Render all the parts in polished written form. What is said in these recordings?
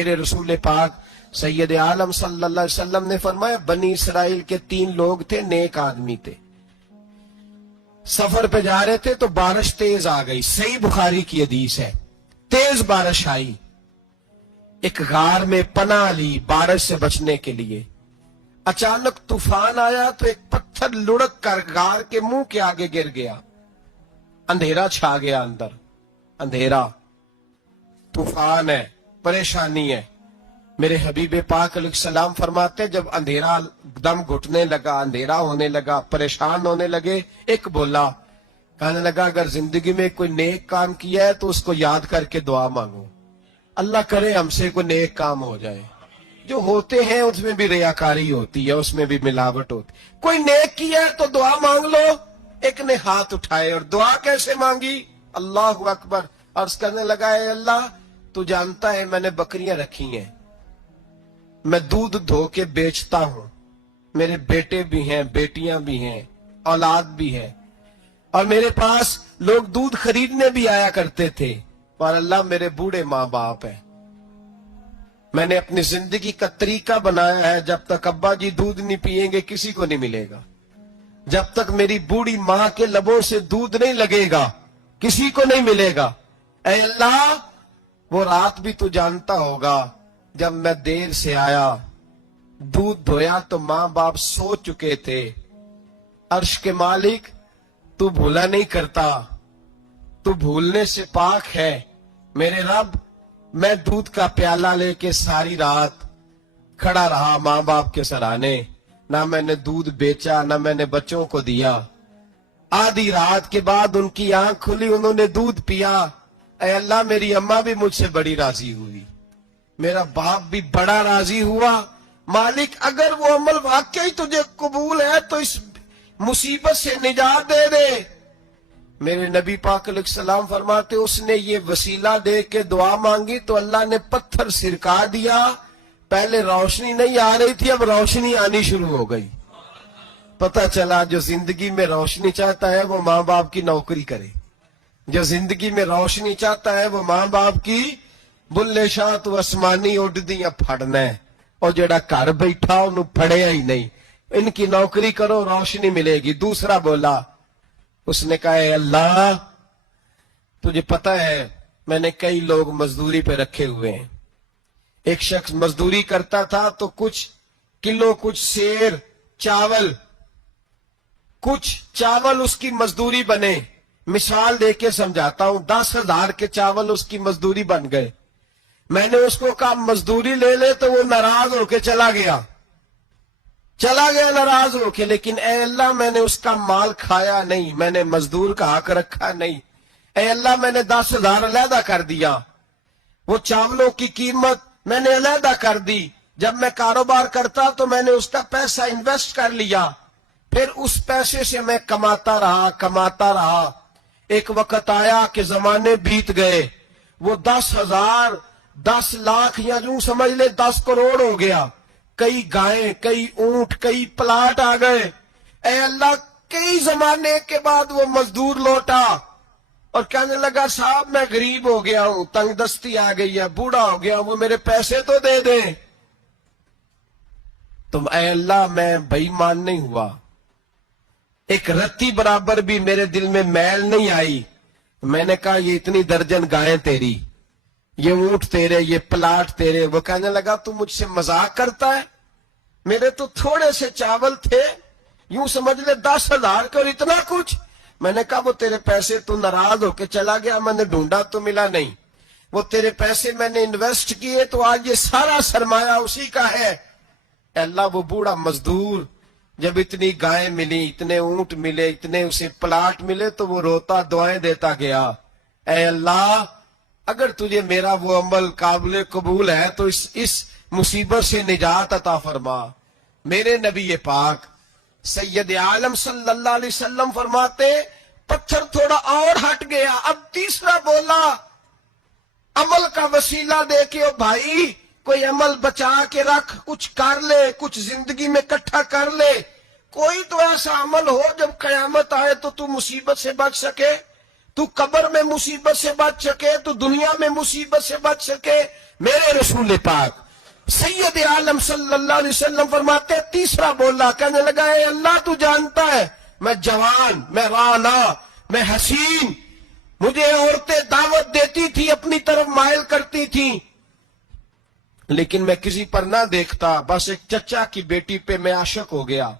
میرے رسول پاک سید عالم صلی اللہ علیہ وسلم نے فرمایا بنی اسرائیل کے 3 لوگ تھے، نیک آدمی تھے، سفر پہ جا رہے تھے تو بارش تیز آ گئی، صحیح بخاری کی حدیث ہے، تیز بارش آئی، ایک غار میں پناہ لی بارش سے بچنے کے لیے، اچانک طوفان آیا تو ایک پتھر لڑک کر غار کے منہ کے آگے گر گیا، اندھیرا چھا گیا، اندر اندھیرا، طوفان ہے، پریشانی ہے۔ میرے حبیب پاک علیہ السلام فرماتے جب اندھیرا دم گھٹنے لگا، اندھیرا ہونے لگا، پریشان ہونے لگے، ایک بولا، کہنے لگا اگر زندگی میں کوئی نیک کام کیا ہے تو اس کو یاد کر کے دعا مانگو، اللہ کرے ہم سے کوئی نیک کام ہو جائے۔ جو ہوتے ہیں اس میں بھی ریاکاری ہوتی ہے، اس میں بھی ملاوٹ ہوتی ہے، کوئی نیک کیا ہے تو دعا مانگ لو۔ ایک نے ہاتھ اٹھائے اور دعا کیسے مانگی؟ اللہ اکبر، عرض کرنے لگا اے اللہ تو جانتا ہے میں نے بکریاں رکھی ہیں، میں دودھ دھو کے بیچتا ہوں، میرے بیٹے بھی ہیں، بیٹیاں بھی ہیں، اولاد بھی ہے، اور میرے پاس لوگ دودھ خریدنے بھی آیا کرتے تھے، اور اللہ میرے بوڑھے ماں باپ ہیں، میں نے اپنی زندگی کا طریقہ بنایا ہے جب تک ابا جی دودھ نہیں پیئیں گے کسی کو نہیں ملے گا، جب تک میری بوڑھی ماں کے لبوں سے دودھ نہیں لگے گا کسی کو نہیں ملے گا۔ اے اللہ وہ رات بھی تو جانتا ہوگا جب میں دیر سے آیا، دودھ دھویا تو ماں باپ سو چکے تھے، عرش کے مالک تو بھولا نہیں کرتا، تو بھولنے سے پاک ہے، میرے رب میں دودھ کا پیالہ لے کے ساری رات کھڑا رہا ماں باپ کے سرانے، نہ میں نے دودھ بیچا نہ میں نے بچوں کو دیا، آدھی رات کے بعد ان کی آنکھ کھلی، انہوں نے دودھ پیا، اے اللہ میری اماں بھی مجھ سے بڑی راضی ہوئی، میرا باپ بھی بڑا راضی ہوا، مالک اگر وہ عمل واقعی تجھے قبول ہے تو اس مصیبت سے نجات دے دے۔ میرے نبی پاک علیہ السلام فرماتے اس نے یہ وسیلہ دے کے دعا مانگی تو اللہ نے پتھر سرکا دیا، پہلے روشنی نہیں آ رہی تھی اب روشنی آنی شروع ہو گئی، پتہ چلا جو زندگی میں روشنی چاہتا ہے وہ ماں باپ کی نوکری کرے، جو زندگی میں روشنی چاہتا ہے وہ ماں باپ کی بلے شاہ تو آسمانی اڈدیاں پھڑنا ہے، اور جڑا گھر بیٹھا انہوں پھڑیا ہی نہیں، ان کی نوکری کرو روشنی ملے گی۔ دوسرا بولا، اس نے کہا اے اللہ تجھے پتہ ہے میں نے کئی لوگ مزدوری پہ رکھے ہوئے ہیں، ایک شخص مزدوری کرتا تھا تو کچھ کلو کچھ سیر چاول، کچھ چاول اس کی مزدوری بنے، مثال دے کے سمجھاتا ہوں، 10,000 کے چاول اس کی مزدوری بن گئے، میں نے اس کو کہا مزدوری لے لے تو وہ ناراض ہو کے چلا گیا ناراض ہو کے، لیکن اے اللہ میں نے اس کا مال کھایا نہیں، میں نے مزدور کا حق رکھا نہیں، اے اللہ میں نے 10,000 علیحدہ کر دیا، وہ چاولوں کی قیمت میں نے علیحدہ کر دی، جب میں کاروبار کرتا تو میں نے اس کا پیسہ انویسٹ کر لیا، پھر اس پیسے سے میں کماتا رہا، ایک وقت آیا کہ زمانے بیت گئے، وہ 10,000 10 لاکھ یا یوں سمجھ لے 10 کروڑ ہو گیا، کئی گائیں کئی اونٹ کئی پلاٹ آ گئے، اے اللہ کئی زمانے کے بعد وہ مزدور لوٹا اور کہنے لگا صاحب میں غریب ہو گیا ہوں، تنگ دستی آ گئی ہے، بوڑھا ہو گیا ہوں، وہ میرے پیسے تو دے دیں۔ تم اے اللہ میں بے ایمان نہیں ہوا، ایک رتی برابر بھی میرے دل میں میل نہیں آئی، میں نے کہا یہ اتنی درجن گائیں تیری، یہ اونٹ تیرے، یہ پلاٹ تیرے، وہ کہنے لگا تو مجھ سے مذاق کرتا ہے، میرے تو تھوڑے سے چاول تھے، یوں سمجھ لے 10,000 کا اور اتنا کچھ، میں نے کہا وہ تیرے پیسے تو ناراض ہو کے چلا گیا، میں نے ڈھونڈا تو ملا نہیں، وہ تیرے پیسے میں نے انویسٹ کیے تو آج یہ سارا سرمایہ اسی کا ہے۔ اے اللہ وہ بوڑھا مزدور جب اتنی گائیں ملی، اتنے اونٹ ملے، اتنے اسے پلاٹ ملے تو وہ روتا دعائیں دیتا گیا، اے اللہ اگر تجھے میرا وہ عمل قابل قبول ہے تو اس مصیبت سے نجات عطا فرما۔ میرے نبی پاک سید عالم صلی اللہ علیہ وسلم فرماتے پتھر تھوڑا اور ہٹ گیا، اب تیسرا بولا عمل کا وسیلہ دے کے او بھائی کوئی عمل بچا کے رکھ، کچھ کر لے، کچھ زندگی میں اکٹھا کر لے، کوئی تو ایسا عمل ہو جب قیامت آئے تو مصیبت سے بچ سکے، تو قبر میں مصیبت سے بچ سکے، تو دنیا میں مصیبت سے بچ سکے، میرے رسول پاک سید عالم صلی اللہ علیہ وسلم فرماتے ہیں، تیسرا بولا، کہنے لگا اے اللہ تو جانتا ہے میں جوان، میں رانا، میں حسین، مجھے عورتیں دعوت دیتی تھی، اپنی طرف مائل کرتی تھی، لیکن میں کسی پر نہ دیکھتا، بس ایک چچا کی بیٹی پہ میں عاشق ہو گیا،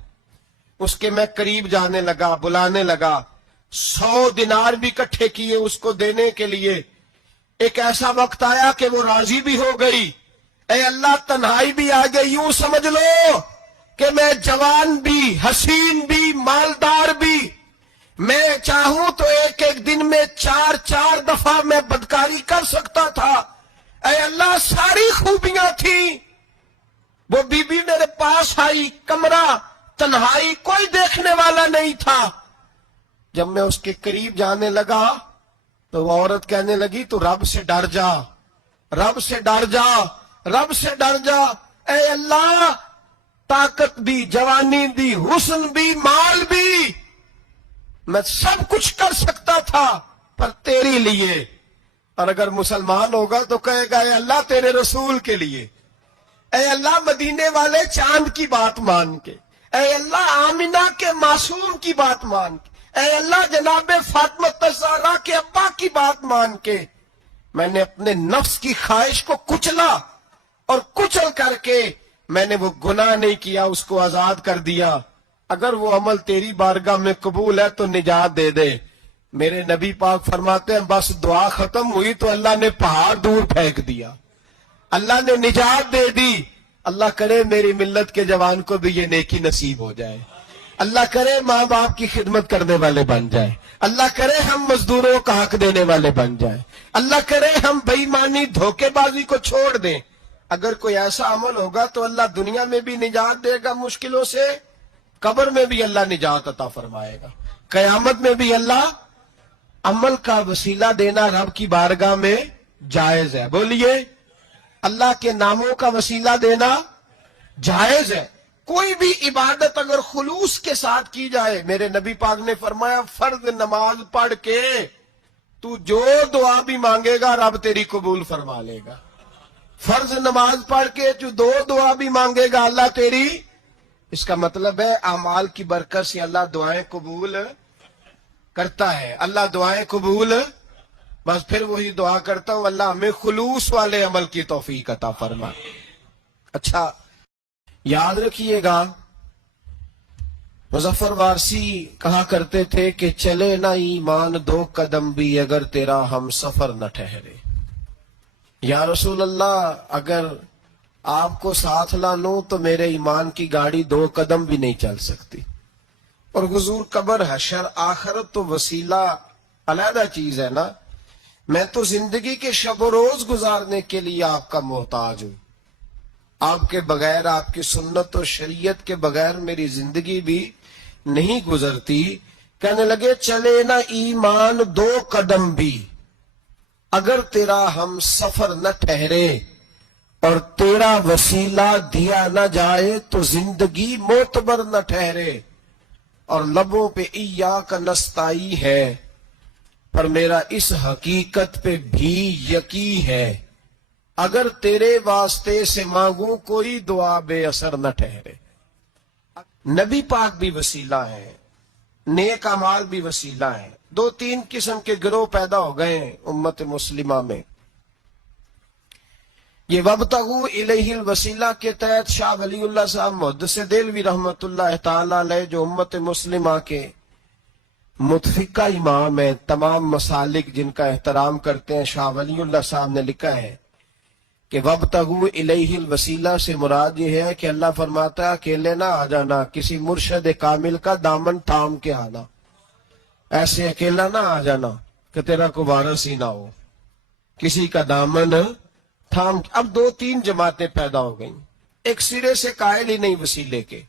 اس کے میں قریب جانے لگا، بلانے لگا، 100 دینار بھی اکٹھے کیے اس کو دینے کے لیے۔ ایک ایسا وقت آیا کہ وہ راضی بھی ہو گئی، اے اللہ تنہائی بھی آ گئی، یوں سمجھ لو کہ میں جوان بھی، حسین بھی، مالدار بھی، میں چاہوں تو ایک ایک دن میں 4 دفعہ میں بدکاری کر سکتا تھا۔ اے اللہ ساری خوبیاں تھیں، وہ بی بی میرے پاس آئی، کمرہ، تنہائی، کوئی دیکھنے والا نہیں تھا۔ جب میں اس کے قریب جانے لگا تو وہ عورت کہنے لگی تو رب سے ڈر جا، رب سے ڈر جا، رب سے ڈر جا، اے اللہ طاقت بھی، جوانی بھی، حسن بھی، مال بھی، میں سب کچھ کر سکتا تھا پر تیرے لیے۔ اور اگر مسلمان ہوگا تو کہے گا اے اللہ تیرے رسول کے لیے، اے اللہ مدینے والے چاند کی بات مان کے، اے اللہ آمنہ کے معصوم کی بات مان کے، اے اللہ جناب فاطمہ الزہرا کے ابا کی بات مان کے، میں نے اپنے نفس کی خواہش کو کچلا اور کچل کر کے میں نے وہ گناہ نہیں کیا، اس کو آزاد کر دیا۔ اگر وہ عمل تیری بارگاہ میں قبول ہے تو نجات دے دے۔ میرے نبی پاک فرماتے ہیں بس دعا ختم ہوئی تو اللہ نے پہاڑ دور پھینک دیا، اللہ نے نجات دے دی۔ اللہ کرے میری ملت کے جوان کو بھی یہ نیکی نصیب ہو جائے، اللہ کرے ماں باپ کی خدمت کرنے والے بن جائیں، اللہ کرے ہم مزدوروں کا حق دینے والے بن جائیں، اللہ کرے ہم بے ایمانی دھوکے بازی کو چھوڑ دیں۔ اگر کوئی ایسا عمل ہوگا تو اللہ دنیا میں بھی نجات دے گا مشکلوں سے، قبر میں بھی اللہ نجات عطا فرمائے گا، قیامت میں بھی اللہ۔ عمل کا وسیلہ دینا رب کی بارگاہ میں جائز ہے، بولیے اللہ کے ناموں کا وسیلہ دینا جائز ہے۔ کوئی بھی عبادت اگر خلوص کے ساتھ کی جائے، میرے نبی پاک نے فرمایا فرض نماز پڑھ کے تو جو دعا بھی مانگے گا رب تیری قبول فرما لے گا۔ فرض نماز پڑھ کے جو دو دعا بھی مانگے گا اللہ تیری، اس کا مطلب ہے اعمال کی برکت سے اللہ دعائیں قبول کرتا ہے، اللہ دعائیں قبول، بس پھر وہی دعا کرتا ہوں اللہ ہمیں خلوص والے عمل کی توفیق عطا فرما۔ اچھا یاد رکھیے گا، مظفر وارسی کہا کرتے تھے کہ چلے نہ ایمان 2 قدم بھی اگر تیرا ہم سفر نہ ٹھہرے۔ یا رسول اللہ اگر آپ کو ساتھ نہ لوں تو میرے ایمان کی گاڑی 2 قدم بھی نہیں چل سکتی۔ اور حضور قبر، حشر، آخرت تو وسیلہ علیحدہ چیز ہے نا، میں تو زندگی کے شب و روز گزارنے کے لیے آپ کا محتاج ہوں، آپ کے بغیر، آپ کی سنت و شریعت کے بغیر میری زندگی بھی نہیں گزرتی۔ کہنے لگے چلے نہ ایمان 2 قدم بھی اگر تیرا ہم سفر نہ ٹھہرے اور تیرا وسیلہ دیا نہ جائے تو زندگی معتبر نہ ٹھہرے۔ اور لبوں پہ ایاک نستعین ہے پر میرا اس حقیقت پہ بھی یقین ہے، اگر تیرے واسطے سے مانگوں کوئی دعا بے اثر نہ ٹھہرے۔ نبی پاک بھی وسیلہ ہے، نیک اعمال بھی وسیلہ ہے۔ 2-3 قسم کے گروہ پیدا ہو گئے ہیں امت مسلمہ میں۔ یہ وابتغوا الیہ الوسیلہ کے تحت شاہ ولی اللہ صاحب محدث دہلوی رحمت اللہ تعالی علیہ جو امت مسلمہ کے متفقہ امام ہیں، تمام مسالک جن کا احترام کرتے ہیں، شاہ ولی اللہ صاحب نے لکھا ہے کہ وابتغوا الیہ الوسیلہ سے مراد یہ ہے کہ اللہ فرماتا ہے اکیلے نہ آ جانا، کسی مرشد کامل کا دامن تھام کے آنا، ایسے اکیلا نہ آ جانا کہ تیرا کو وارث ہی نہ ہو، کسی کا دامن تھام۔ اب 2-3 جماعتیں پیدا ہو گئیں، ایک سرے سے قائل ہی نہیں وسیلے کے۔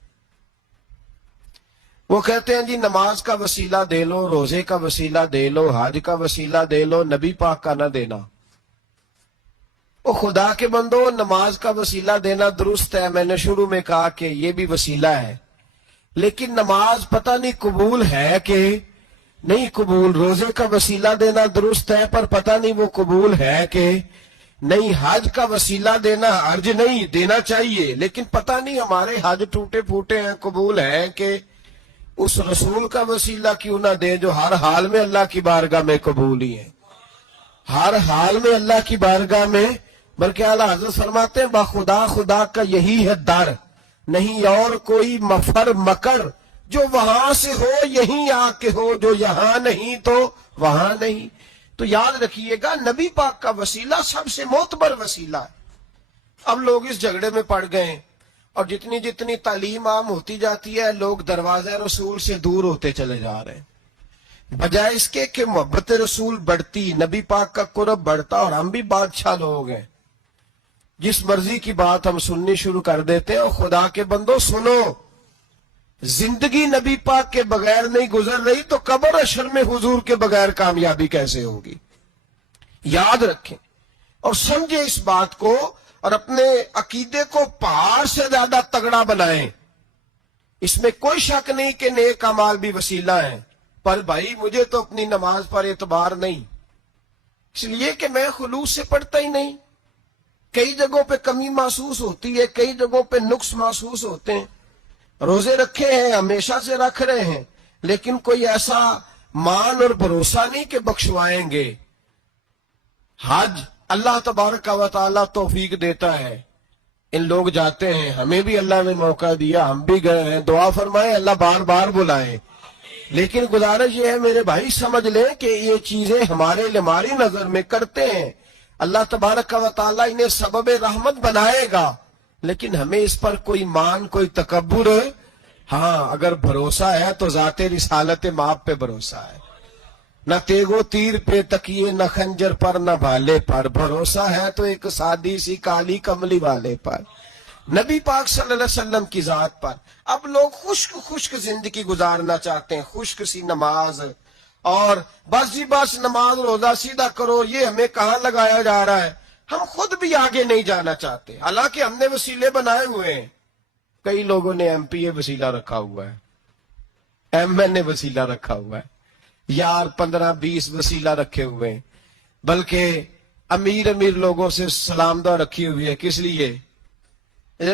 وہ کہتے ہیں جی نماز کا وسیلہ دے لو، روزے کا وسیلہ دے لو، حج کا وسیلہ دے لو، نبی پاک کا نہ دینا۔ وہ خدا کے بندو، نماز کا وسیلہ دینا درست ہے، میں نے شروع میں کہا کہ یہ بھی وسیلہ ہے، لیکن نماز پتہ نہیں قبول ہے کہ نہیں قبول۔ روزے کا وسیلہ دینا درست ہے پر پتہ نہیں وہ قبول ہے کہ نہیں، حج کا وسیلہ دینا حرج نہیں، دینا چاہیے، لیکن پتہ نہیں ہمارے حج ٹوٹے پھوٹے ہیں، قبول ہیں کہ اس رسول کا وسیلہ کیوں نہ دیں جو ہر حال میں اللہ کی بارگاہ میں قبول ہی ہے، ہر حال میں اللہ کی بارگاہ میں۔ بلکہ اعلیٰ حضرت فرماتے ہیں بخدا خدا کا یہی ہے در، نہیں اور کوئی مفر مکر، جو وہاں سے ہو یہیں آ کے ہو، جو یہاں نہیں تو وہاں نہیں۔ تو یاد رکھیے گا نبی پاک کا وسیلہ سب سے معتبر وسیلہ ہے۔ اب لوگ اس جھگڑے میں پڑ گئے، اور جتنی جتنی تعلیم عام ہوتی جاتی ہے لوگ دروازہ رسول سے دور ہوتے چلے جا رہے ہیں، بجائے اس کے کہ محبت رسول بڑھتی، نبی پاک کا قرب بڑھتا، اور ہم بھی بادشاہ لوگ ہیں، جس مرضی کی بات ہم سننی شروع کر دیتے ہیں۔ اور خدا کے بندو سنو، زندگی نبی پاک کے بغیر نہیں گزر رہی تو قبر حشر میں حضور کے بغیر کامیابی کیسے ہوگی؟ یاد رکھیں اور سمجھیں اس بات کو، اور اپنے عقیدے کو پہاڑ سے زیادہ تگڑا بنائیں۔ اس میں کوئی شک نہیں کہ نیک اعمال بھی وسیلہ ہیں، پر بھائی مجھے تو اپنی نماز پر اعتبار نہیں، اس لیے کہ میں خلوص سے پڑھتا ہی نہیں، کئی جگہوں پہ کمی محسوس ہوتی ہے، کئی جگہوں پہ نقص محسوس ہوتے ہیں، روزے رکھے ہیں، ہمیشہ سے رکھ رہے ہیں، لیکن کوئی ایسا مان اور بھروسہ نہیں کہ بخشوائیں گے۔ حج اللہ تبارک و تعالیٰ توفیق دیتا ہے، ان لوگ جاتے ہیں، ہمیں بھی اللہ نے موقع دیا، ہم بھی گئے ہیں، دعا فرمائیں اللہ بار بار بلائیں، لیکن گزارش یہ ہے میرے بھائی سمجھ لیں کہ یہ چیزیں ہماری نظر میں کرتے ہیں، اللہ تبارک و تعالیٰ انہیں سبب رحمت بنائے گا، لیکن ہمیں اس پر کوئی مان، کوئی تکبر، ہاں اگر بھروسہ ہے تو ذات رسالت ماپ پہ بھروسہ ہے، نہ تیگو تیر پہ تکیے، نہ خنجر پر، نہ بھالے پر، بھروسہ ہے تو ایک سادی سی کالی کملی والے پر، نبی پاک صلی اللہ علیہ وسلم کی ذات پر۔ اب لوگ خشک زندگی گزارنا چاہتے ہیں، خشک سی نماز، اور بس جی بس نماز روزہ سیدھا کرو، یہ ہمیں کہاں لگایا جا رہا ہے۔ ہم خود بھی آگے نہیں جانا چاہتے، حالانکہ ہم نے وسیلے بنائے ہوئے ہیں۔ کئی لوگوں نے ایم پی اے وسیلہ رکھا ہوا ہے، ایم این اے وسیلہ رکھا ہوا ہے، یار 15-20 وسیلہ رکھے ہوئے ہیں، بلکہ امیر لوگوں سے سلام دعا رکھی ہوئی ہے۔ کس لیے؟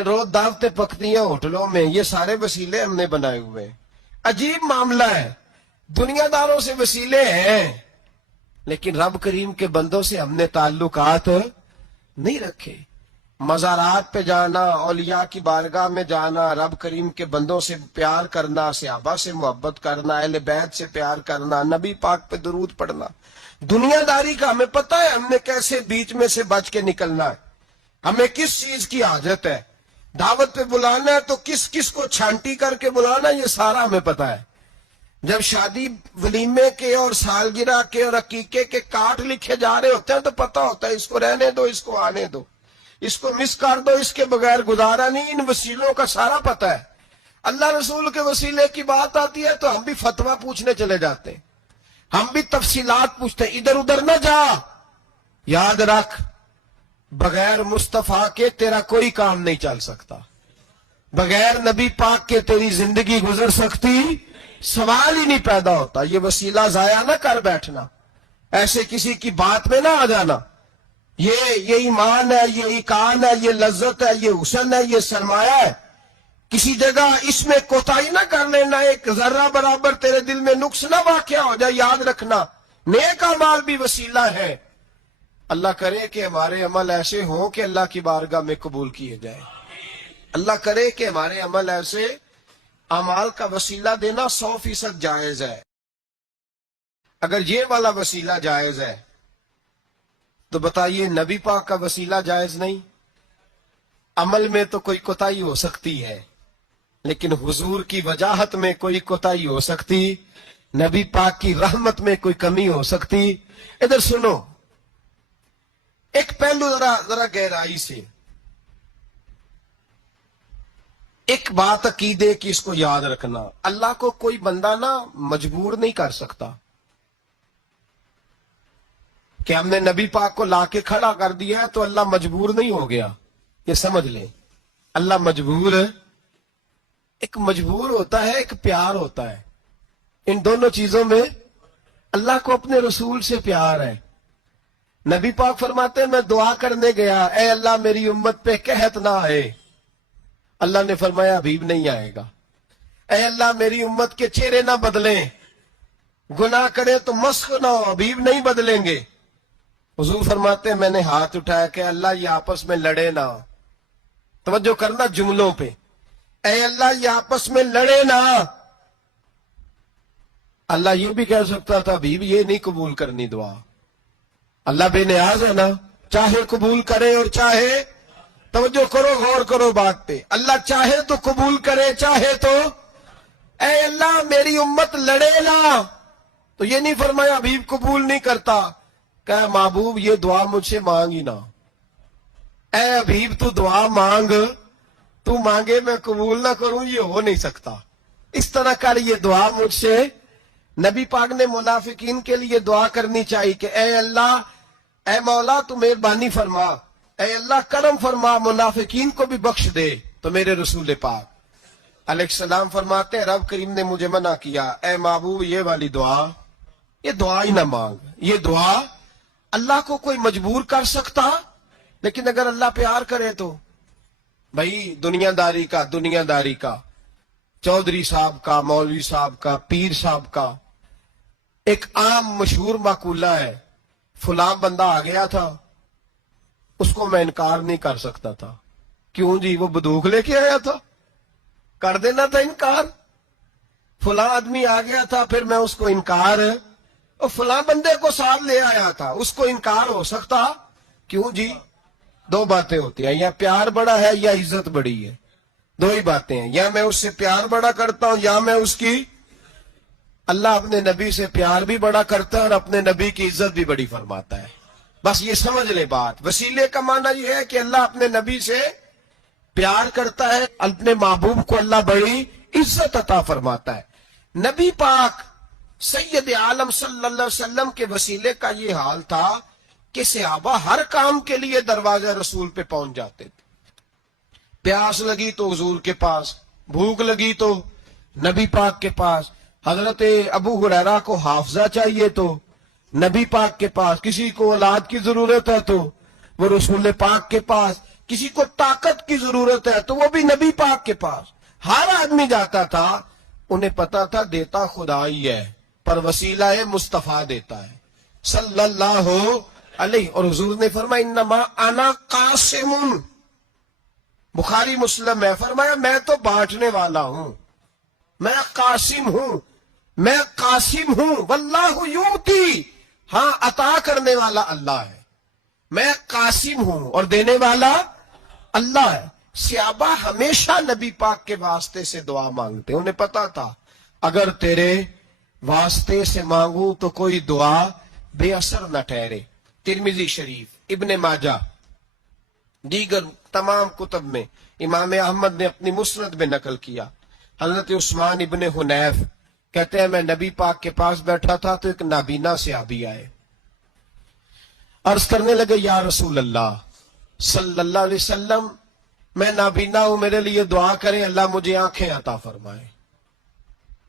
روز دعوتیں پکتی ہیں ہوٹلوں میں، یہ سارے وسیلے ہم نے بنائے ہوئے ہیں۔ عجیب معاملہ ہے، دنیا داروں سے وسیلے ہیں لیکن رب کریم کے بندوں سے ہم نے تعلقات نہیں رکھے۔ مزارات پہ جانا، اولیاء کی بارگاہ میں جانا، رب کریم کے بندوں سے پیار کرنا، صحابہ سے محبت کرنا، اہل بیت سے پیار کرنا، نبی پاک پہ درود پڑھنا، دنیا داری کا ہمیں پتہ ہے ہم نے کیسے بیچ میں سے بچ کے نکلنا ہے، ہمیں کس چیز کی حاجت ہے، دعوت پہ بلانا ہے تو کس کس کو چھانٹی کر کے بلانا، یہ سارا ہمیں پتہ ہے۔ جب شادی ولیمے کے اور سالگرہ کے اور عقیقے کے کارڈ لکھے جا رہے ہوتے ہیں تو پتہ ہوتا ہے اس کو رہنے دو، اس کو آنے دو، اس کو مس کر دو، اس کے بغیر گزارا نہیں۔ ان وسیلوں کا سارا پتہ ہے۔ اللہ رسول کے وسیلے کی بات آتی ہے تو ہم بھی فتویٰ پوچھنے چلے جاتے ہیں، ہم بھی تفصیلات پوچھتے ہیں، ادھر ادھر نہ جا۔ یاد رکھ بغیر مصطفیٰ کے تیرا کوئی کام نہیں چل سکتا، بغیر نبی پاک کے تیری زندگی گزر سکتی سوال ہی نہیں پیدا ہوتا۔ یہ وسیلہ ضائع نہ کر بیٹھنا، ایسے کسی کی بات میں نہ آ جانا۔ یہ ایمان ہے، یہ ایقان ہے، یہ لذت ہے، یہ حسن ہے، یہ سرمایہ ہے، کسی جگہ اس میں کوتاہی نہ کر لینا، ایک ذرہ برابر تیرے دل میں نقص نہ واقع ہو جائے۔ یاد رکھنا نیک اعمال بھی وسیلہ ہے۔ اللہ کرے کہ ہمارے عمل ایسے ہوں کہ اللہ کی بارگاہ میں قبول کیے جائیں، اللہ کرے کہ ہمارے عمل ایسے، اعمال کا وسیلہ دینا 100% جائز ہے۔ اگر یہ والا وسیلہ جائز ہے تو بتائیے نبی پاک کا وسیلہ جائز نہیں؟ عمل میں تو کوئی کوتاہی ہو سکتی ہے لیکن حضور کی وجاہت میں کوئی کوتاہی ہو سکتی، نبی پاک کی رحمت میں کوئی کمی ہو سکتی۔ ادھر سنو ایک پہلو ذرا گہرائی سے، ایک بات عقیدے کی اس کو یاد رکھنا، اللہ کو کوئی بندہ نا مجبور نہیں کر سکتا کہ ہم نے نبی پاک کو لا کے کھڑا کر دیا تو اللہ مجبور نہیں ہو گیا۔ یہ سمجھ لیں اللہ مجبور ہے، ایک مجبور ہوتا ہے، ایک پیار ہوتا ہے، ان دونوں چیزوں میں اللہ کو اپنے رسول سے پیار ہے۔ نبی پاک فرماتے ہیں میں دعا کرنے گیا، اے اللہ میری امت پہ قحط نہ آئے، اللہ نے فرمایا حبیب نہیں آئے گا۔ اے اللہ میری امت کے چہرے نہ بدلیں، گناہ کرے تو مسخ نہ ہو، حبیب نہیں بدلیں گے۔ حضور فرماتے ہیں میں نے ہاتھ اٹھایا کہ اللہ یہ آپس میں لڑے نہ، توجہ کرنا جملوں پہ، اے اللہ یہ آپس میں لڑے نہ۔ اللہ یہ بھی کہہ سکتا تھا حبیب یہ نہیں قبول کرنی دعا، اللہ بے نیاز ہے نا، چاہے قبول کرے اور چاہے، توجہ کرو غور کرو بات پہ، اللہ چاہے تو قبول کرے چاہے تو، اے اللہ میری امت لڑے نہ، تو یہ نہیں فرمایا حبیب قبول نہیں کرتا، کہ محبوب یہ دعا مجھ سے مانگ ہی نہ، اے حبیب تو دعا مانگ، تو مانگے میں قبول نہ کروں یہ ہو نہیں سکتا، اس طرح کر یہ دعا مجھ سے۔ نبی پاک نے منافقین کے لیے دعا کرنی چاہیے کہ اے اللہ، اے مولا تو مہربانی فرما، اے اللہ کرم فرما، منافقین کو بھی بخش دے۔ تو میرے رسول پاک علیہ السلام فرماتے ہیں رب کریم نے مجھے منع کیا، اے محبوب یہ والی دعا، یہ دعا ہی نہ مانگ، یہ دعا اللہ کو کوئی مجبور کر سکتا، لیکن اگر اللہ پیار کرے تو، بھائی دنیا داری کا چودھری صاحب کا، مولوی صاحب کا، پیر صاحب کا ایک عام مشہور مقولہ ہے، فلاں بندہ آ گیا تھا اس کو میں انکار نہیں کر سکتا تھا، کیوں جی وہ بندوق لے کے آیا تھا، کر دینا تھا انکار، فلاں آدمی آ گیا تھا پھر میں اس کو انکار، اور فلاں بندے کو ساتھ لے آیا تھا اس کو انکار ہو سکتا، کیوں جی؟ دو باتیں ہوتی ہیں، یا پیار بڑا ہے یا عزت بڑی ہے، دو ہی باتیں ہیں، یا میں اس سے پیار بڑا کرتا ہوں یا میں اس کی، اللہ اپنے نبی سے پیار بھی بڑا کرتا ہے اور اپنے نبی کی عزت بھی بڑی فرماتا ہے، بس یہ سمجھ لے بات۔ وسیلے کا معنی یہ ہے کہ اللہ اپنے نبی سے پیار کرتا ہے، اپنے محبوب کو اللہ بڑی عزت عطا فرماتا ہے۔ نبی پاک سید عالم صلی اللہ علیہ وسلم کے وسیلے کا یہ حال تھا کہ صحابہ ہر کام کے لیے دروازہ رسول پہ پہنچ جاتے تھے، پیاس لگی تو حضور کے پاس، بھوک لگی تو نبی پاک کے پاس، حضرت ابو ہریرہ کو حافظہ چاہیے تو نبی پاک کے پاس، کسی کو اولاد کی ضرورت ہے تو وہ رسول پاک کے پاس، کسی کو طاقت کی ضرورت ہے تو وہ بھی نبی پاک کے پاس، ہر آدمی جاتا تھا، انہیں پتا تھا دیتا خدا ہی ہے پر وسیلہ مصطفیٰ دیتا ہے صلی اللہ علیہ، اور حضور نے فرمایا انما انا قاسم، بخاری مسلم میں فرمایا میں تو بانٹنے والا ہوں، میں قاسم ہوں، واللہ یؤتی، ہاں عطا کرنے والا اللہ ہے، میں قاسم ہوں اور دینے والا اللہ ہے۔ صحابہ ہمیشہ نبی پاک کے واسطے سے دعا مانگتے، انہیں پتا تھا اگر تیرے واسطے سے مانگوں تو کوئی دعا بے اثر نہ ٹھہرے۔ ترمذی شریف، ابن ماجہ، دیگر تمام کتب میں امام احمد نے اپنی مسند میں نقل کیا، حضرت عثمان ابن حنیف کہتے ہیں میں نبی پاک کے پاس بیٹھا تھا تو ایک نابینا صحابی آئے، عرض کرنے لگے یا رسول اللہ صلی اللہ علیہ وسلم میں نابینا ہوں، میرے لیے دعا کریں اللہ مجھے آنکھیں عطا فرمائے،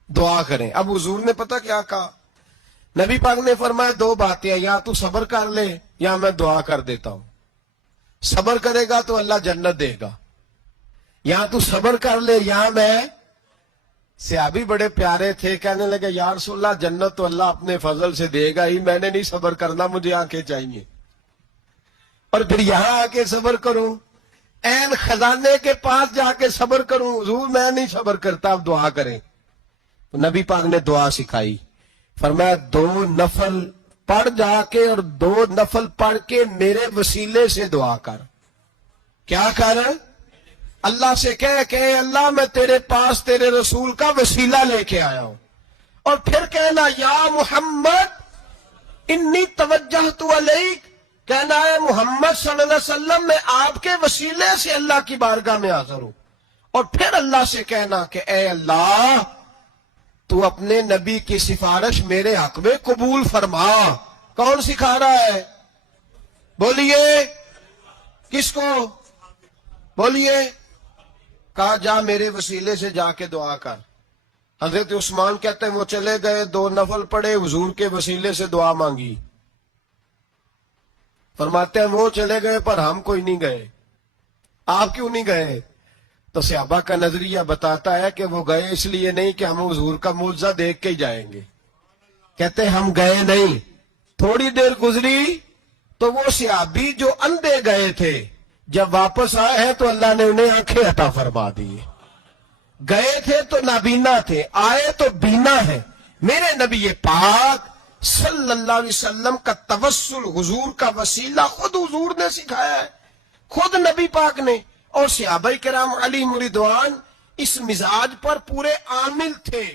دعا کریں۔ اب حضور نے پتہ کیا کہا، نبی پاک نے فرمایا دو باتیں، یا تو صبر کر لے یا میں دعا کر دیتا ہوں، صبر کرے گا تو اللہ جنت دے گا، یا تو صبر کر لے یا میں، صحابی بڑے پیارے تھے، کہنے لگے یا رسول اللہ جنت تو اللہ اپنے فضل سے دے گا ہی، میں نے نہیں صبر کرنا، مجھے آنکھیں چاہیے، اور پھر یہاں آ کے صبر کروں، این خزانے کے پاس جا کے صبر کروں، حضور میں نہیں صبر کرتا، اب دعا کریں۔ تو نبی پاک نے دعا سکھائی، فرمایا 2 نفل پڑھ جا کے اور 2 نفل پڑھ کے میرے وسیلے سے دعا کر، کیا کر؟ اللہ سے کہہ کہ اللہ میں تیرے پاس تیرے رسول کا وسیلہ لے کے آیا ہوں، اور پھر کہنا یا محمد انی توجہت الیک، کہنا ہے محمد صلی اللہ علیہ وسلم میں آپ کے وسیلے سے اللہ کی بارگاہ میں حاضر ہوں، اور پھر اللہ سے کہنا کہ اے اللہ تو اپنے نبی کی سفارش میرے حق میں قبول فرما۔ کون سکھا رہا ہے؟ بولیے، کس کو؟ بولیے، کہا جا میرے وسیلے سے جا کے دعا کر۔ حضرت عثمان کہتے ہیں وہ چلے گئے، 2 نفل پڑھے، حضور کے وسیلے سے دعا مانگی، فرماتے ہیں وہ چلے گئے پر ہم کوئی نہیں گئے. آپ کیوں نہیں گئے؟ تو صحابہ کا نظریہ بتاتا ہے کہ وہ گئے اس لیے نہیں کہ ہم حضور کا معجزہ دیکھ کے ہی جائیں گے. کہتے ہیں ہم گئے نہیں. تھوڑی دیر گزری تو وہ صحابی جو اندھے گئے تھے جب واپس آئے ہیں تو اللہ نے انہیں آنکھیں عطا فرما دی. گئے تھے تو نابینا تھے, آئے تو بینا ہے. میرے نبی پاک صلی اللہ علیہ وسلم کا توسل حضور کا وسیلہ خود حضور نے سکھایا ہے, خود نبی پاک نے. اور صحابہ کرام علیہم رضوان اس مزاج پر پورے عامل تھے.